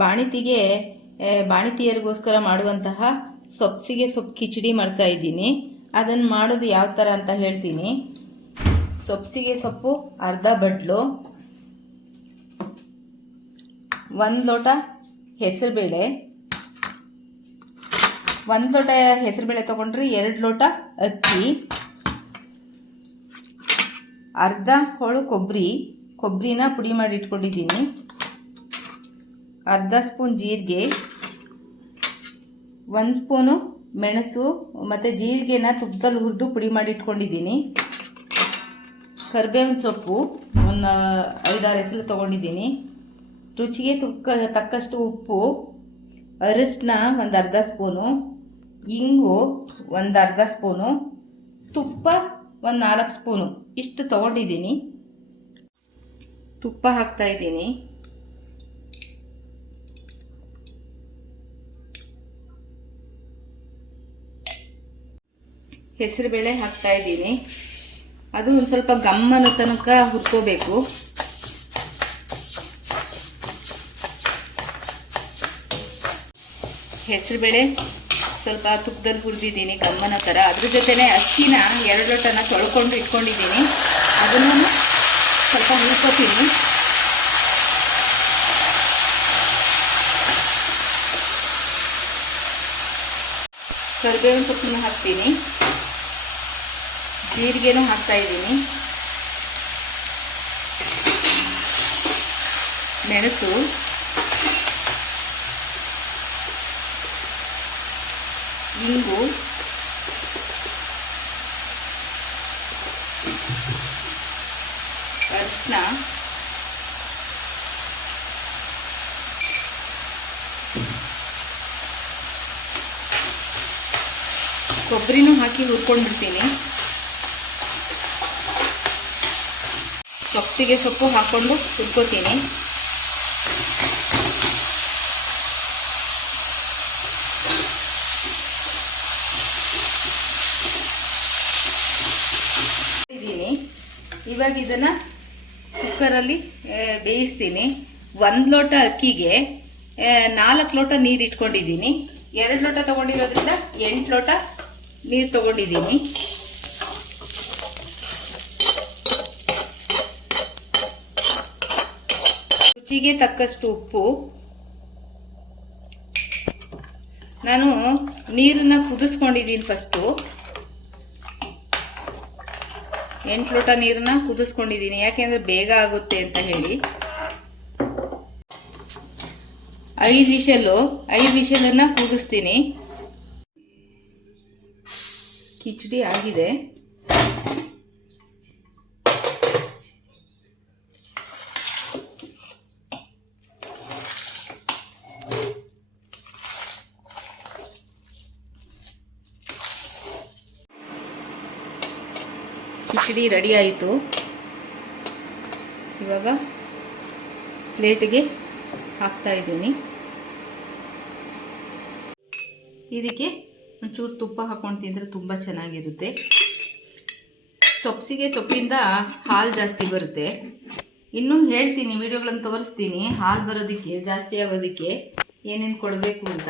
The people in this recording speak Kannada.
ಬಾಣಿತಿಗೆ ಬಾಣಿತಿಯರಿಗೋಸ್ಕರ ಮಾಡುವಂತಹ ಸೊಪ್ಸಿಗೆ ಸೊಪ್ಪು ಕಿಚಡಿ ಮಾಡ್ತಾ ಇದ್ದೀನಿ. ಅದನ್ನು ಮಾಡೋದು ಯಾವ ಥರ ಅಂತ ಹೇಳ್ತೀನಿ. ಸೊಪ್ಸಿಗೆ ಸೊಪ್ಪು ಅರ್ಧ ಬಟ್ಲು, 1 ಲೋಟ ಹೆಸರುಬೇಳೆ, 1 ಲೋಟ ಹೆಸರುಬೇಳೆ ತೊಗೊಂಡ್ರೆ 2 ಲೋಟ ಅಕ್ಕಿ, ಅರ್ಧ ಹೋಳು ಕೊಬ್ಬರಿನ ಪುಡಿ ಮಾಡಿ ಇಟ್ಕೊಂಡಿದ್ದೀನಿ, ಅರ್ಧ ಸ್ಪೂನ್ ಜೀರಿಗೆ, 1 ಸ್ಪೂನು ಮೆಣಸು ಮತ್ತು ಜೀರಿಗೆನ ತುಪ್ಪದಲ್ಲಿ ಹುರಿದು ಪುಡಿ ಮಾಡಿ ಇಟ್ಕೊಂಡಿದ್ದೀನಿ, ಕರಿಬೇವಿನ ಸೊಪ್ಪು ಒಂದು 5-6 ಎಸಳು ತೊಗೊಂಡಿದ್ದೀನಿ, ರುಚಿಗೆ ತಕ್ಕಷ್ಟು ಉಪ್ಪು, ಅರಿಶಿನ ಒಂದು ಅರ್ಧ ಸ್ಪೂನು, ಇಂಗು ಒಂದು ಅರ್ಧ ಸ್ಪೂನು, ತುಪ್ಪ ಒಂದು 4 ಸ್ಪೂನು ಇಷ್ಟು ತೊಗೊಂಡಿದ್ದೀನಿ. ತುಪ್ಪ ಹಾಕ್ತಾ ಇದ್ದೀನಿ. ಹೆಸರುಬೇಳೆ ಹಾಕ್ತಾ ಇದ್ದೀನಿ. ಅದು ಒಂದು ಸ್ವಲ್ಪ ಗಮ್ಮನ ತನಕ ಹುರ್ಕೋಬೇಕು. ಹೆಸರುಬೇಳೆ ಸ್ವಲ್ಪ ತುಪ್ಪದಲ್ಲಿ ಹುರಿದಿದ್ದೀನಿ ಗಮ್ಮನ ಥರ. ಅದ್ರ ಜೊತೆನೇ ಅಕ್ಕಿನ 2 ಲೋಟನ ತೊಳ್ಕೊಂಡು ಇಟ್ಕೊಂಡಿದ್ದೀನಿ. ಅದನ್ನು ಸ್ವಲ್ಪ ಹುರ್ಕೋತೀನಿ. ಕರಿಬೇವಿನ ಸೊಪ್ಪನ್ನು ಹಾಕ್ತೀನಿ, ಜೀರಿಗೆನೂ ಹಾಕ್ತಾ ಇದ್ದೀನಿ, ಮೆಣಸು, ಇಂಗು, ಅರಿಶಿನ, ಕೊಬ್ಬರಿನೂ ಹಾಕಿ ಹುರ್ಕೊಂಡ್ಬಿಡ್ತೀನಿ. ಸೊಪ್ಪಿಗೆ ಸೊಪ್ಪು ಹಾಕ್ಕೊಂಡು ಹುರ್ಕೋತೀನಿ. ಇವಾಗ ಇದನ್ನು ಕುಕ್ಕರಲ್ಲಿ ಬೇಯಿಸ್ತೀನಿ. 1 ಲೋಟ ಅಕ್ಕಿಗೆ 4 ಲೋಟ ನೀರು ಇಟ್ಕೊಂಡಿದ್ದೀನಿ. 2 ಲೋಟ ತೊಗೊಂಡಿರೋದ್ರಿಂದ 8 ಲೋಟ ನೀರು ತೊಗೊಂಡಿದ್ದೀನಿ. ರುಚಿಗೆ ತಕ್ಕಷ್ಟು ಉಪ್ಪು. ನಾನು ನೀರನ್ನ ಕುದಿಸ್ಕೊಂಡಿದ್ದೀನಿ. ಫಸ್ಟು 8 ಲೋಟ ನೀರನ್ನ ಕುದಿಸ್ಕೊಂಡಿದ್ದೀನಿ, ಯಾಕೆಂದರೆ ಬೇಗ ಆಗುತ್ತೆ ಅಂತ ಹೇಳಿ. 5 ವಿಷಲನ್ನು ಕೂಗಿಸ್ತೀನಿ. ಕಿಚಡಿ ಆಗಿದೆ. ಕಿಚಡಿ ರೆಡಿ ಆಯಿತು. ಇವಾಗ ಪ್ಲೇಟಿಗೆ ಹಾಕ್ತಾ ಇದ್ದೀನಿ. ಇದಕ್ಕೆ ಒಂಚೂರು ತುಪ್ಪ ಹಾಕ್ಕೊಂಡು ತಿಂದರೆ ತುಂಬ ಚೆನ್ನಾಗಿರುತ್ತೆ. ಸೊಪ್ಸಿಗೆ ಸೊಪ್ಪಿಂದ ಹಾಲು ಜಾಸ್ತಿ ಬರುತ್ತೆ. ಇನ್ನೂ ಹೇಳ್ತೀನಿ, ವಿಡಿಯೋಗಳನ್ನು ತೋರಿಸ್ತೀನಿ ಹಾಲು ಬರೋದಕ್ಕೆ, ಜಾಸ್ತಿ ಆಗೋದಕ್ಕೆ ಏನೇನು ಕೊಡಬೇಕು ಅಂತ.